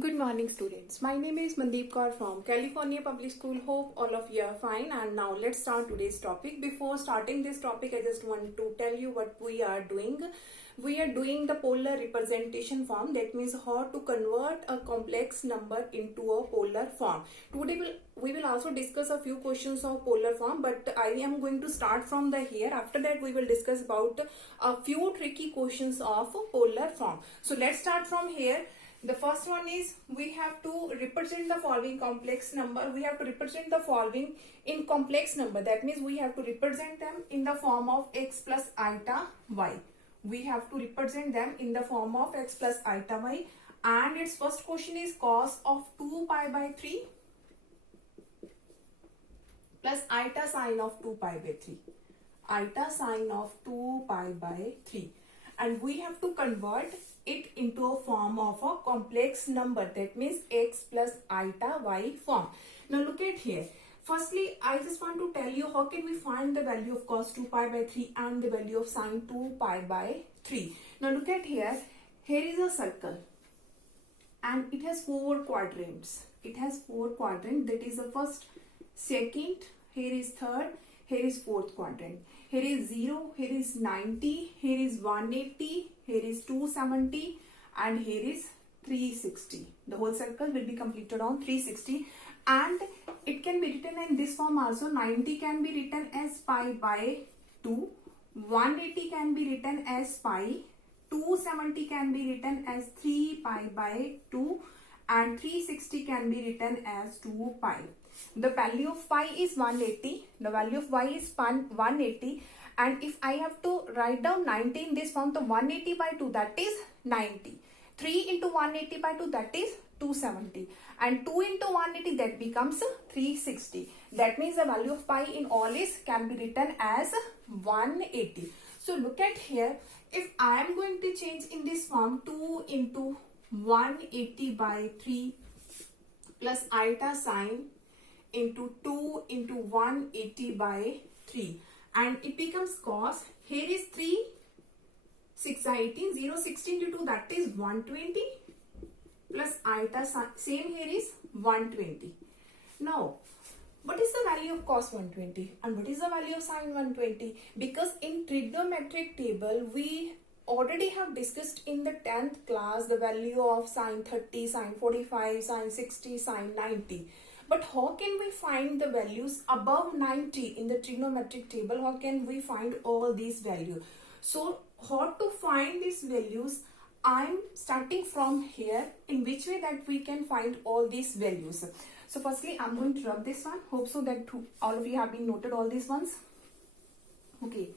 Good morning, students. My name is Mandeep Kaur from California Public School. Hope all of you are fine. And now let's start today's topic. Before starting this topic, I just want to tell you what we are doing. We are doing the polar representation form. That means how to convert a complex number into a polar form. Today we will also discuss a few questions of polar form, but I am going to start from the here. After that, we will discuss about a few tricky questions of polar form. So let's start from here. The first one is we have to represent the following complex number. We have to represent the following in complex number. That means we have to represent them in the form of x plus iota y. We have to represent them in the form of x plus iota y. And its first question is cos of 2 pi by 3 plus iota sine of 2 pi by 3. Iota sine of 2 pi by 3. And we have to convert it into a form of a complex number, that means x plus iota y form. Now look at here. Firstly, I just want to tell you how can we find the value of cos 2 pi by 3 and the value of sine 2 pi by 3. Now look at here. Here is a circle and it has 4 quadrants. It has 4 quadrants. That is the first, second, here is third, here is fourth quadrant. Here is 0, here is 90, here is 180, here is 270 and here is 360. The whole circle will be completed on 360 and it can be written in this form also. 90 can be written as pi by 2, 180 can be written as pi, 270 can be written as 3 pi by 2 and 360 can be written as 2 pi. The value of pi is 180, the value of y is 180, and if I have to write down 90 in this form, the 180 by 2 that is 90. 3 into 180 by 2 that is 270 and 2 into 180 that becomes 360. That means the value of pi in all is can be written as 180. So look at here, if I am going to change in this form 2 into 180 by 3 plus iota sine into 2 into 180 by 3 and it becomes cos. Here is 3, 6 18, 0, 16 into 2 that is 120 plus iota same here is 120. Now what is the value of cos 120 and what is the value of sine 120? Because in trigonometric table we already have discussed in the 10th class the value of sine 30, sine 45, sine 60, sine 90. But how can we find the values above 90 in the trigonometric table? How can we find all these values? So how to find these values? I'm starting from here. In which way that we can find all these values? So firstly, I'm going to rub this one. Hope so that all of you have been noted all these ones. Okay.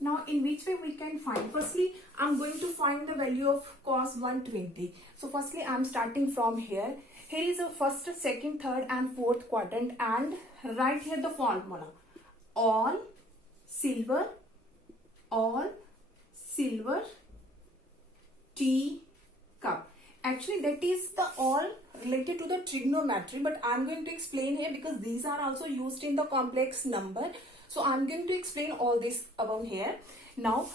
Now, in which way we can find? Firstly, I'm going to find the value of cos 120. So firstly, I'm starting from here. Here is the first, second, third and fourth quadrant and right here the formula. All silver tea cup. Actually, that is the all related to the trigonometry, but I'm going to explain here because these are also used in the complex number. So I'm going to explain all this above here. Now,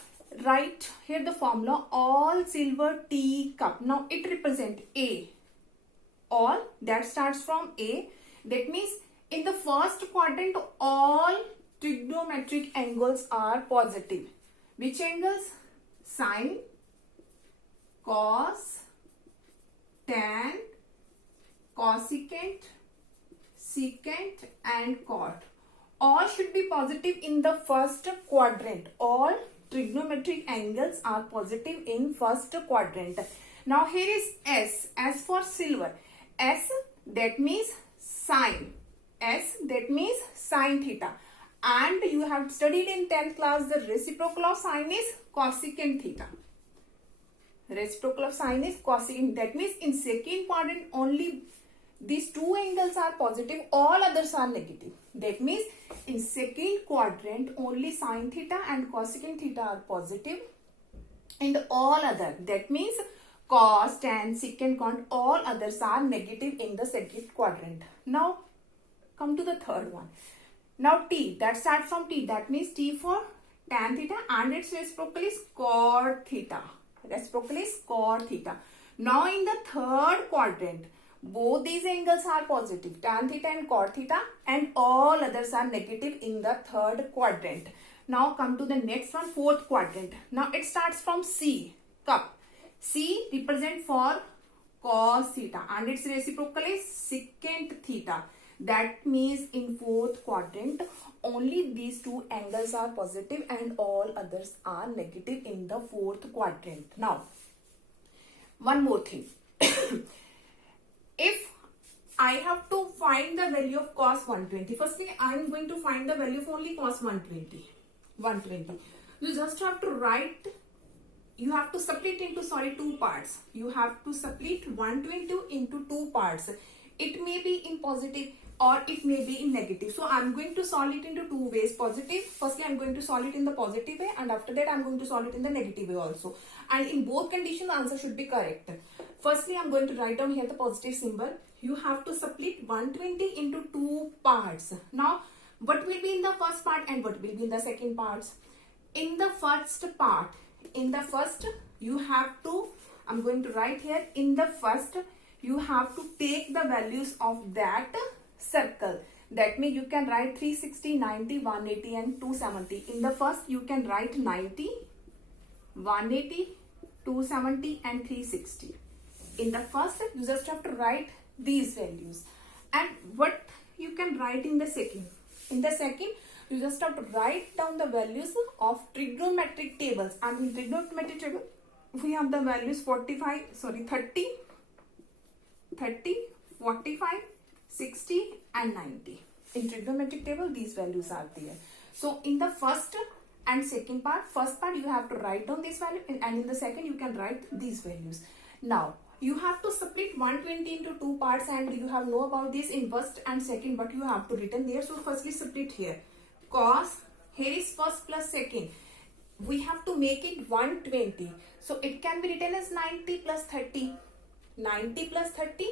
right here the formula all silver tea cup. Now it represents A. All that starts from A. That means in the first quadrant all trigonometric angles are positive. Which angles? Sine, cos, tan, cosecant, secant and cot. All should be positive in the first quadrant. All trigonometric angles are positive in first quadrant. Now here is S. S for silver. S that means sine. S that means sine theta. And you have studied in 10th class the reciprocal of sine is cosecant theta. Reciprocal of sine is cosecant. That means in second quadrant only these two angles are positive, all others are negative. That means in second quadrant only sine theta and cosecant theta are positive and all other, that means cos, tan, secant, cot, all others are negative in the second quadrant. Now come to the third one. Now t, that starts from t, that means t for tan theta and its reciprocal is cot theta. Reciprocal is cot theta. Now in the third quadrant, both these angles are positive, tan theta and cot theta, and all others are negative in the third quadrant. Now come to the next one, fourth quadrant. Now it starts from C, cup. C represent for cos theta and its reciprocal is secant theta. That means in fourth quadrant, only these two angles are positive and all others are negative in the fourth quadrant. Now, one more thing. If I have to find the value of cos 120, firstly I am going to find the value of only cos 120. You just have to write, you have to split into two parts. You have to split 120 into two parts. It may be in positive or it may be in negative. So I'm going to solve it into two ways. Positive, firstly I'm going to solve it in the positive way, and after that I'm going to solve it in the negative way also. And in both conditions the answer should be correct. Firstly I'm going to write down here the positive symbol. You have to split 120 into two parts. Now what will be in the first part and what will be in the second parts? In the first part, you have to, I'm going to write here, in the first you have to take the values of that circle. That means you can write 360, 90, 180 and 270. In the first you can write 90, 180, 270 and 360. In the first you just have to write these values. And what you can write in the second? In the second you just have to write down the values of trigonometric tables. And in trigonometric table we have the values 30, 45, 60 and 90. In trigonometric table these values are there. So in the first and second part, first part you have to write down this value, and in the second you can write these values. Now you have to split 120 into two parts, and you have know about this in first and second, but you have to written there. So firstly split here. Cos, here is first plus second. We have to make it 120. So it can be written as 90 plus 30. 90 plus 30,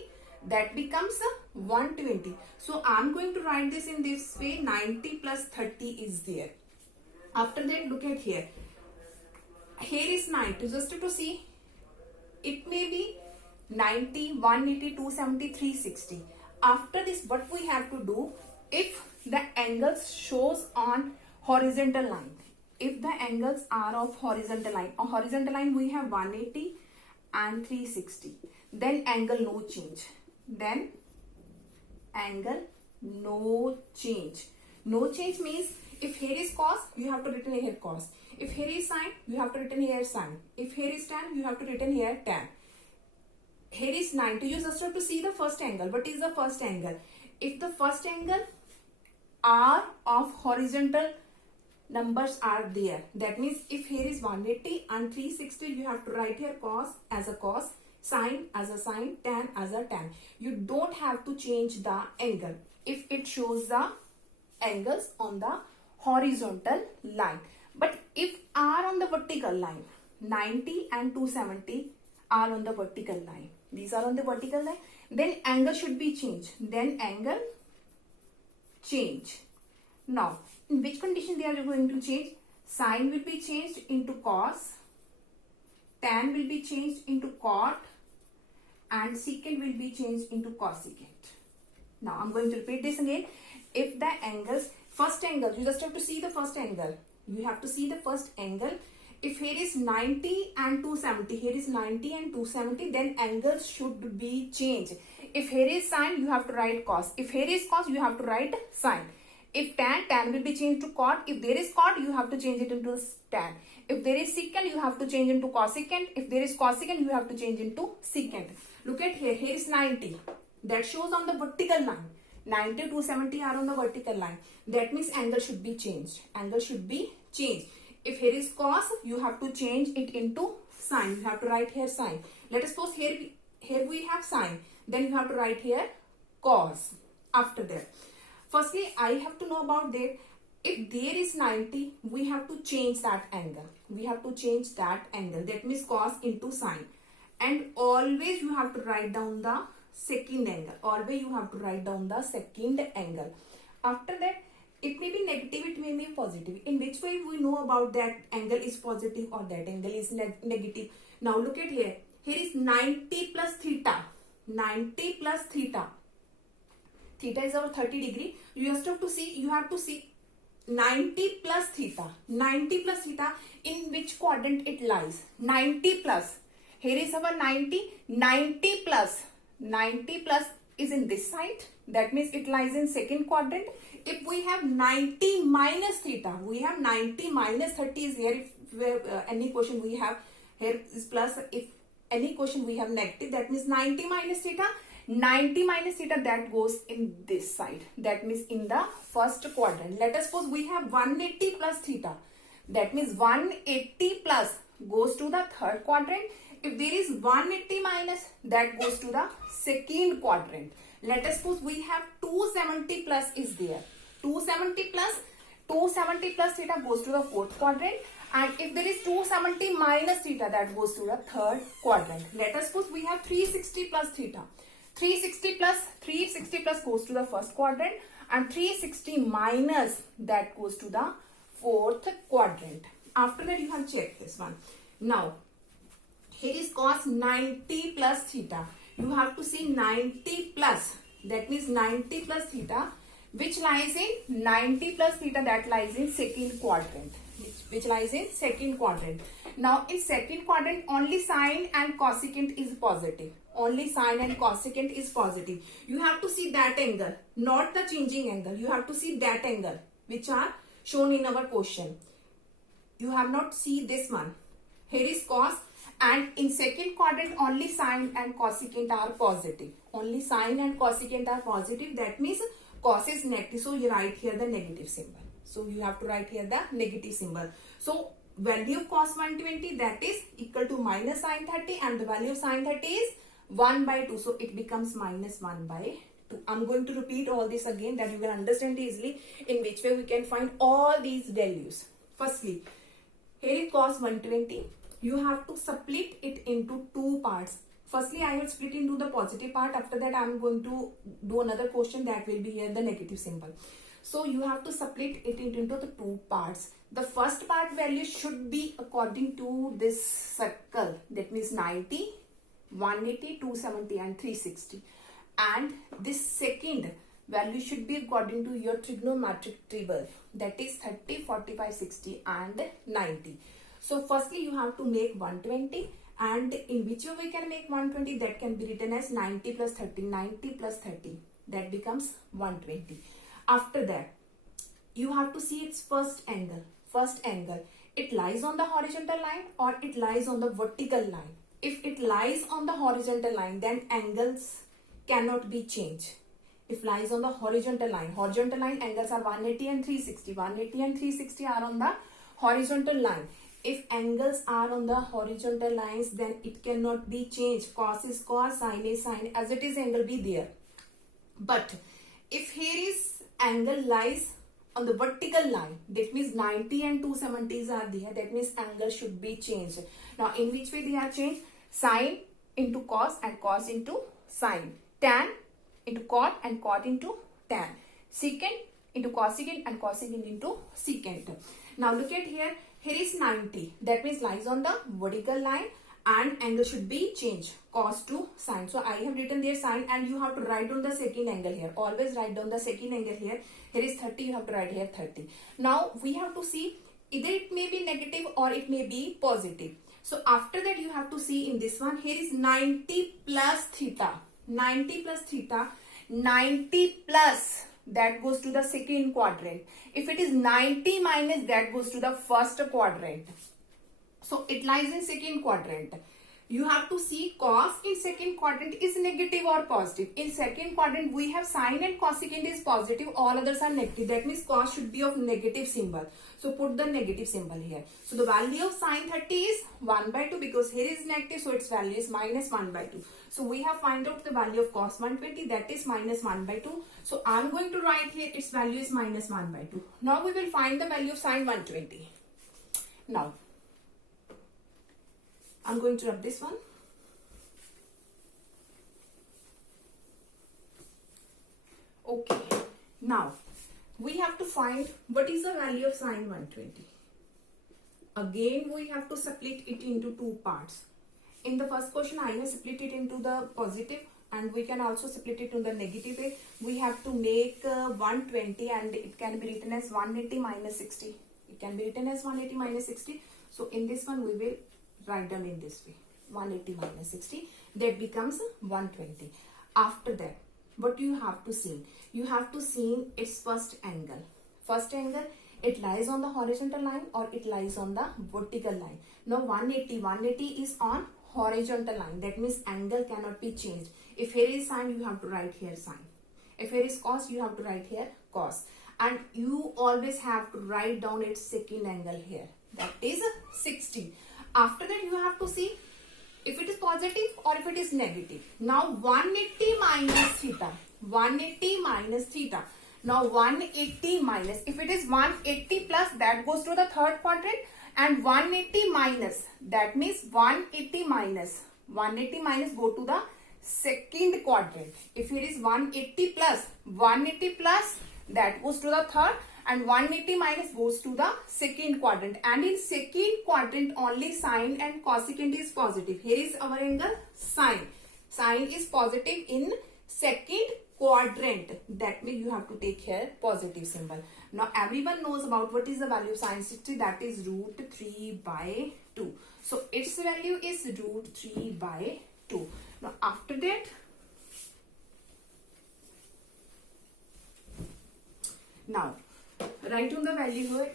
that becomes 120. So I'm going to write this in this way. 90 plus 30 is there. After that, look at here. Here is 90. Just to see, it may be 90, 180, 270, 360. After this, what we have to do, if the angles shows on horizontal line, if the angles are of horizontal line, on horizontal line we have 180 and 360, then angle no change. Then angle no change. No change means if here is cos, you have to written here cos. If here is sine, you have to written here sine. If here is tan, you have to written here tan. Here is 90. You just have to see the first angle. What is the first angle? If the first angle are of horizontal numbers are there, that means if here is 180 and 360, you have to write here cos as a cos, sine as a sine, tan as a tan. You don't have to change the angle if it shows the angles on the horizontal line. But if are on the vertical line, 90 and 270 are on the vertical line, these are on the vertical line, then angle should be changed. Then angle change. Now in which condition they are going to change? Sine will be changed into cos, tan will be changed into cot, and secant will be changed into cosecant. Now I'm going to repeat this again. If the angles, first angle, you just have to see the first angle. You have to see the first angle. If here is 90 and 270, here is 90 and 270, then angles should be changed. If here is sine, you have to write cos. If here is cos, you have to write sine. If tan, tan will be changed to cot. If there is cot, you have to change it into tan. If there is secant, you have to change into cosecant. If there is cosecant, you have to change into secant. Look at here. Here is 90. That shows on the vertical line. 90 to 70 are on the vertical line. That means angle should be changed. Angle should be changed. If here is cos, you have to change it into sine. You have to write here sine. Let us suppose here we have sine. Then you have to write here cos. After that, firstly, I have to know about that. If there is 90, we have to change that angle. We have to change that angle. That means cos into sine. And always you have to write down the second angle. Always you have to write down the second angle. After that, it may be negative, it may be positive. In which way we know about that angle is positive or that angle is negative? Now look at here. here is 90 plus theta. 90 plus theta. Theta is our 30 degree. You have to see 90 plus theta. 90 plus theta, in which quadrant it lies? 90 plus. Here is our 90. 90 plus. 90 plus is in this side. That means it lies in second quadrant. If we have 90 minus theta, we have 90 minus 30 is here. If any question we have here is plus. If any question we have negative, that means 90 minus theta. 90 minus theta, that goes in this side. That means in the first quadrant. Let us suppose we have 180 plus theta. That means 180 plus goes to the third quadrant. If there is 180 minus, that goes to the second quadrant. Let us suppose we have 270 plus is there. 270 plus theta goes to the fourth quadrant. And if there is 270 minus theta, that goes to the third quadrant. Let us suppose we have 360 plus theta. 360 plus goes to the first quadrant, and 360 minus, that goes to the fourth quadrant. After that, you have checked this one. Now, here is cos 90 plus theta. You have to see 90 plus. That means 90 plus theta, which lies in 90 plus theta, that lies in second quadrant. Which lies in second quadrant. Now, in second quadrant, only sine and cosecant is positive. Only sine and cosecant is positive. You have to see that angle, not the changing angle. You have to see that angle, which are shown in our question. You have not see this one. Here is cos, and in second quadrant, only sine and cosecant are positive. Only sine and cosecant are positive. That means cos is negative. So you write here the negative symbol. So you have to write here the negative symbol. So value of cos 120, that is equal to minus sine 30, and the value of sine 30 is 1 by 2. So it becomes minus 1 by 2. I'm going to repeat all this again, that you will understand easily in which way we can find all these values. Firstly, here is cos 120. You have to split it into two parts. Firstly, I have split into the positive part. After that, I am going to do another question that will be here the negative symbol. So you have to split it into the two parts. The first part value should be according to this circle. That means 90, 180, 270 and 360. And this second value should be according to your trigonometric table. That is 30, 45, 60 and 90. So firstly, you have to make 120. And in which way we can make 120? That can be written as 90 plus 30. 90 plus 30. That becomes 120. After that, you have to see its first angle. First angle. It lies on the horizontal line or it lies on the vertical line. If it lies on the horizontal line, then angles cannot be changed. If lies on the horizontal line angles are 180 and 360. 180 and 360 are on the horizontal line. If angles are on the horizontal lines, then it cannot be changed. Cos is cos, sine is sine. As it is, angle be there. But if here is angle lies on the vertical line, that means 90 and 270s are there. That means angle should be changed. Now, in which way they are changed? Sine into cos and cos into sine. Tan into cot and cot into tan. Secant into cosecant and cosecant into secant. Now, look at here. Here is 90. That means lies on the vertical line and angle should be changed. Cos to sine. So I have written there sine, and you have to write down the second angle here. Always write down the second angle here. Here is 30. You have to write here 30. Now we have to see either it may be negative or it may be positive. So after that, you have to see in this one. Here is 90 plus theta. 90 plus theta. 90 plus, that goes to the second quadrant. If it is 90 minus, that goes to the first quadrant. So it lies in second quadrant. You have to see cos in second quadrant is negative or positive. In second quadrant, we have sine and cosecant is positive. All others are negative. That means cos should be of negative symbol. So put the negative symbol here. So the value of sine 30 is 1 by 2 because here is negative. So its value is minus 1 by 2. So we have find out the value of cos 120. That is minus 1 by 2. So I am going to write here its value is minus 1 by 2. Now we will find the value of sine 120. Now, I'm going to rub this one. Okay. Now, we have to find what is the value of sine 120. Again, we have to split it into two parts. In the first question, I have split it into the positive and we can also split it in the negative way. We have to make 120 and it can be written as 180 minus 60. It can be written as 180 minus 60. So in this one, we will write down in this way. 180 minus 60, that becomes 120. After that, what you have to see? You have to see its first angle. First angle, it lies on the horizontal line or it lies on the vertical line. Now 180 is on horizontal line. That means angle cannot be changed. If here is sine, you have to write here sine. If here is cos, you have to write here cos. And you always have to write down its second angle here. That is 60. After that, you have to see if it is positive or if it is negative. Now 180 minus theta. 180 minus theta. Now 180 minus, if it is 180 plus, that goes to the third quadrant, and 180 minus, that means 180 minus go to the second quadrant. If it is 180 plus, that goes to the third, and 180 minus goes to the second quadrant. And in second quadrant, only sine and cosecant is positive. Here is our angle sine. Sine is positive in second quadrant. That means you have to take here positive symbol. Now everyone knows about what is the value of sine 60. That is root 3 by 2. So its value is root 3 by 2. Now after that, now write down the value here.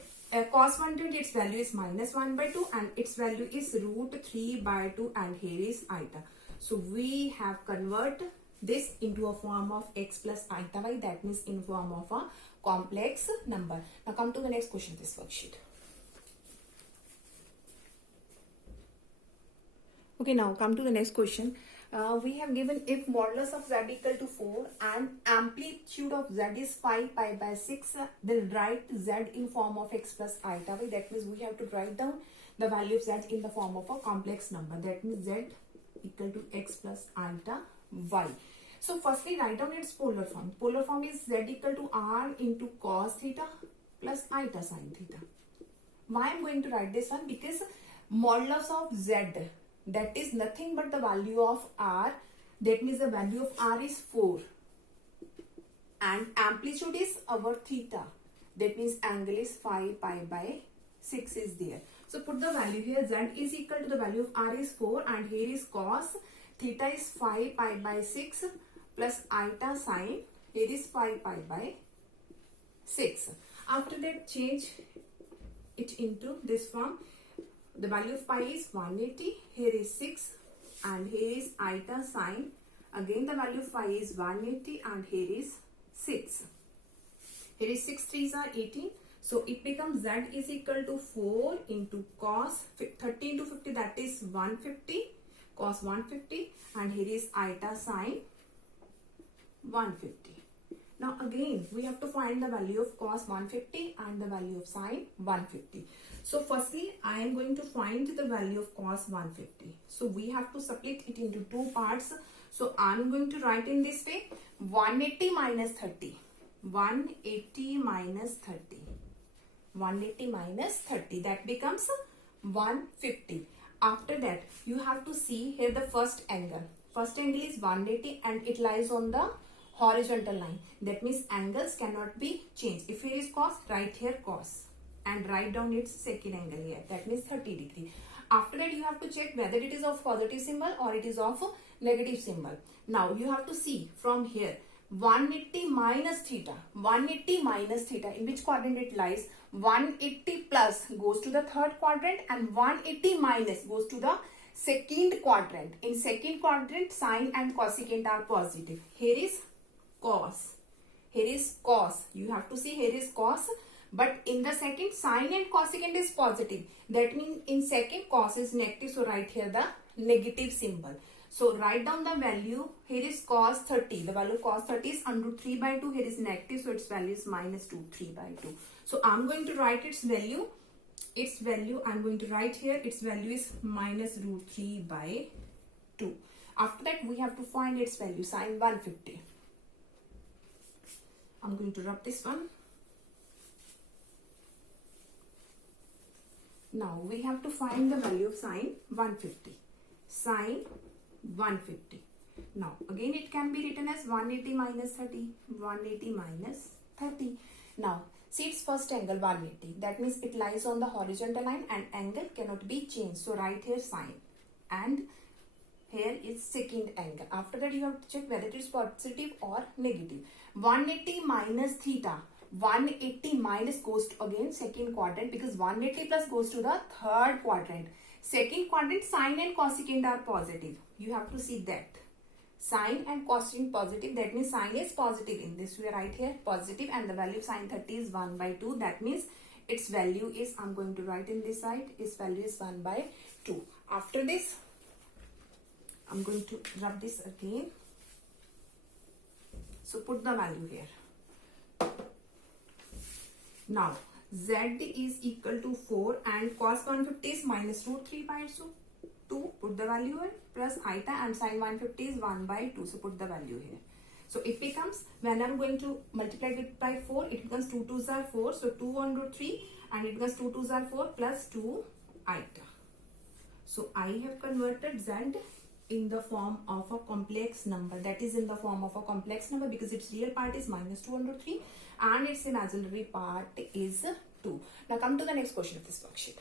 Cos 120, its value is minus 1 by 2 and its value is root 3 by 2 and here is eta. So we have converted this into a form of x plus eta y, that means in form of a complex number. Now come to the next question, this worksheet. Okay, now come to the next question. We have given if modulus of z equal to 4 and amplitude of z is 5 pi by 6, then write z in form of x plus eta y. That means we have to write down the value of z in the form of a complex number. That means z equal to x plus eta y. So firstly, write down its polar form. Polar form is z equal to r into cos theta plus eta sin theta. Why I am going to write this one? Because modulus of z, that is nothing but the value of r. That means the value of r is 4 and amplitude is our theta. That means angle is 5 pi by 6 is there. So put the value here. Z is equal to the value of r is 4 and here is cos theta is 5 pi by 6 plus eta sin, here is 5 pi by 6. After that, change it into this form. The value of pi is 180, here is 6 and here is eta sin. Again the value of pi is 180 and here is 6. Here is 6 3s are 18. So it becomes z is equal to 4 into cos 30 into 50, that is 150, cos 150 and here is eta sin 150. Now again we have to find the value of cos 150 and the value of sin 150. So firstly I am going to find the value of cos 150. So we have to split it into two parts. So I am going to write in this way: 180 minus 30. 180 minus 30. 180 minus 30. That becomes 150. After that you have to see here the first angle. First angle is 180 and it lies on the horizontal line. That means angles cannot be changed. If here is cos, write here cos and write down its second angle here. That means 30 degree. After that you have to check whether it is of positive symbol or it is of negative symbol. Now you have to see from here 180 minus theta. 180 minus theta, in which quadrant it lies? 180 plus goes to the third quadrant and 180 minus goes to the second quadrant. In second quadrant, sine and cosecant are positive. Here is cos. Here is cos. You have to see here is cos. But in the second, sine and cosecant is positive. That means in second, cos is negative. So write here the negative symbol. So write down the value. Here is cos 30. The value of cos 30 is under 3 by 2. Here is negative. So its value is minus 2, 3 by 2. So I'm going to write its value. Its value I'm going to write here. Its value is minus root 3 by 2. After that we have to find its value, sine 150. I'm going to rub this one. Now we have to find the value of sine 150. sine 150. Now again it can be written as 180 minus 30, 180 minus 30. Now see its first angle 180, that means it lies on the horizontal line and angle cannot be changed. So write here sine and here is second angle. After that you have to check whether it is positive or negative. 180 minus theta, 180 minus goes to again second quadrant, because 180 plus goes to the third quadrant. Second quadrant, sine and cosecant are positive. You have to see that. Sine and cosecant positive, that means sine is positive. In this we write here positive, and the value of sine 30 is 1 by 2. That means its value is, I'm going to write in this side, its value is 1 by 2. After this, I'm going to rub this again. So put the value here. Now z is equal to 4 and cos 150 is minus root 3 by 2. Put the value here, plus iota, and sin 150 is 1 by 2. So put the value here. So it becomes, when I'm going to multiply it by 4, it becomes 2 2s are 4. So 2 1 root 3, and it becomes 2 2s are 4 plus 2 iota. So I have converted z in the form of a complex number, that is in the form of a complex number, because its real part is minus 2 under 3 and its imaginary part is 2. Now come to the next question of this worksheet.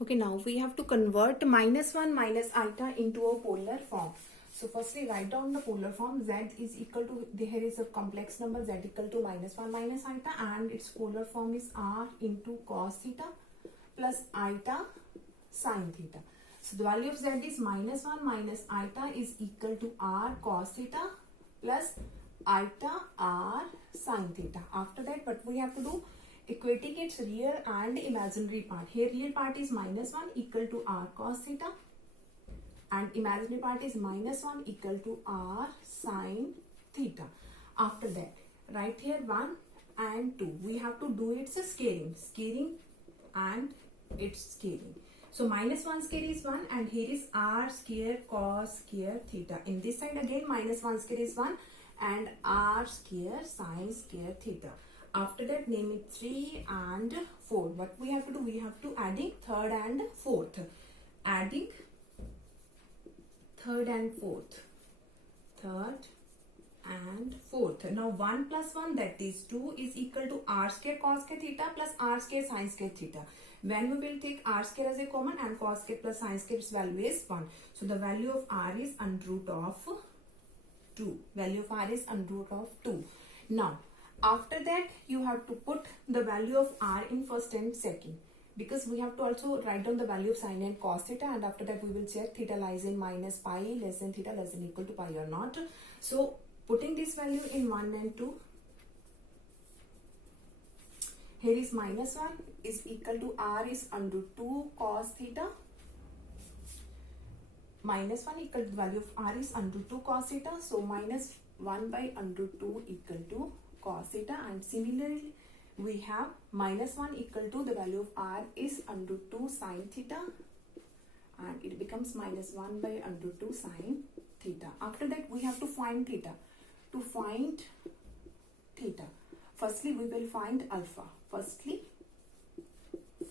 Okay, now we have to convert minus 1 minus iota into a polar form. So firstly write down the polar form. Z is equal to, here is a complex number, z equal to minus 1 minus iota, and its polar form is r into cos theta plus iota sin theta. So the value of z is minus 1 minus iota is equal to r cos theta plus iota r sin theta. After that, what we have to do? Equating its real and imaginary part. Here real part is minus 1 equal to r cos theta, and imaginary part is minus 1 equal to r sin theta. After that, write here 1 and 2. We have to do its scaling and its scaling. So minus 1 square is 1, and here is r square cos square theta. In this side again minus 1 square is 1 and r square sin square theta. After that, name it 3 and 4. What we have to do? We have to adding third and fourth. Adding third and fourth. Third and fourth. Now 1 plus 1, that is 2, is equal to r square cos square theta plus r square sin square theta. When we will take r square as a common, and cos square plus sin square's value is 1. So the value of r is under root of 2. Value of r is under root of 2. Now after that, you have to put the value of r in first and second, because we have to also write down the value of sin and cos theta, and after that we will check theta lies in minus pi less than theta less than equal to pi or not. So putting this value in 1 and 2, here is minus 1 is equal to r is under 2 cos theta. Minus 1 equal to the value of r is under 2 cos theta. So minus 1 by under 2 equal to cos theta, and similarly we have minus 1 equal to the value of r is under 2 sin theta, and it becomes minus 1 by under 2 sin theta. After that, we have to find theta. To find theta, firstly we will find alpha. Firstly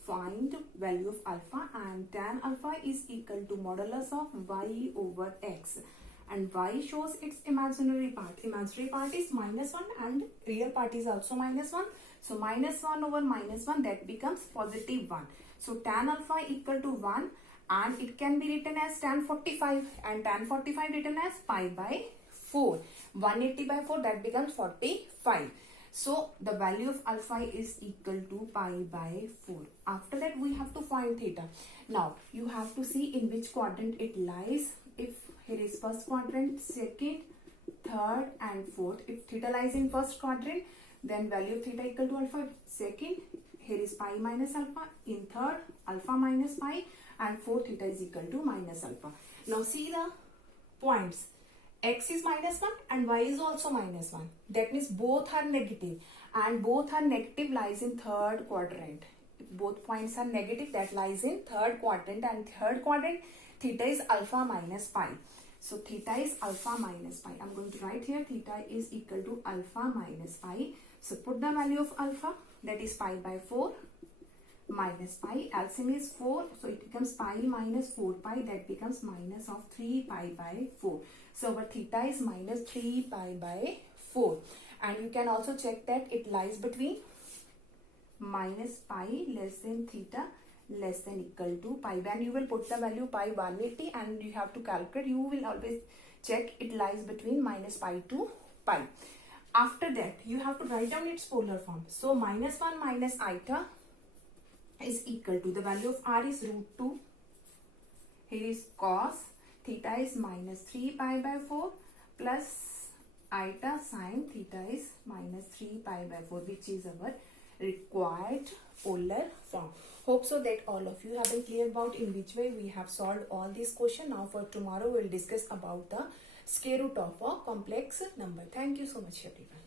find value of alpha, and tan alpha is equal to modulus of y over x, and y shows its imaginary part. Imaginary part is minus 1 and real part is also minus 1. So minus 1 over minus 1, that becomes positive 1. So tan alpha equal to 1, and it can be written as tan 45, and tan 45 written as pi by 4. 180 by 4, that becomes 45. So the value of alpha is equal to pi by 4. After that, we have to find theta. Now you have to see in which quadrant it lies. If here is first quadrant, second, third and fourth. If theta lies in first quadrant, then value of theta equal to alpha. Second, here is pi minus alpha. In third, alpha minus pi, and fourth, theta is equal to minus alpha. Now see the points. X is minus 1 and y is also minus 1. That means both are negative, and both are negative lies in third quadrant. If both points are negative, that lies in third quadrant, and third quadrant theta is alpha minus pi. So theta is alpha minus pi. I'm going to write here theta is equal to alpha minus pi. So put the value of alpha, that is pi by 4, minus pi. LCM is 4, so it becomes pi minus 4 pi, that becomes minus of 3 pi by 4. So our theta is minus 3 pi by 4. And you can also check that it lies between minus pi less than theta less than equal to pi. When you will put the value pi 180 and you have to calculate, you will always check it lies between minus pi to pi. After that, you have to write down its polar form. So minus 1 minus eta is equal to, the value of r is root 2. Here is cos. Theta is minus 3 pi by 4 plus eta sine theta is minus 3 pi by 4, which is our required polar form. Hope so that all of you have been clear about in which way we have solved all these questions. Now for tomorrow we will discuss about the square root of a complex number. Thank you so much everyone.